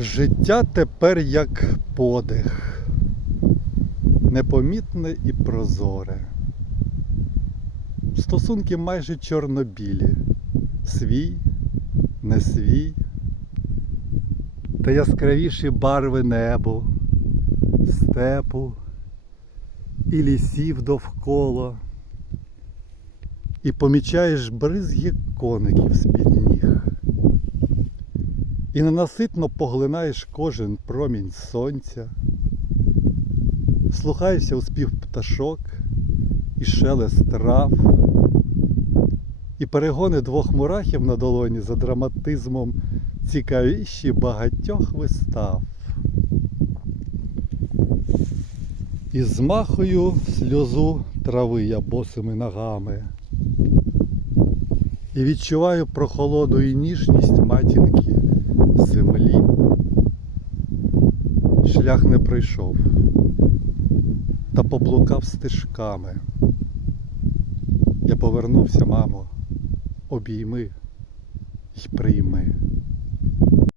Життя тепер як подих, непомітне і прозоре. Стосунки майже чорнобілі, свій, не свій, та яскравіші барви небу, степу і лісів довкола. І помічаєш бризги коників з-під ніг. І ненаситно поглинаєш кожен промінь сонця, слухаєшся у спів пташок і шелест трав, і перегони двох мурахів на долоні за драматизмом цікавіші багатьох вистав. І змахую сльозу трави я босими ногами. І відчуваю прохолоду і ніжність матінки Шлях не пройшов, та поблукав стежками. Я повернувся, мамо, обійми й прийми.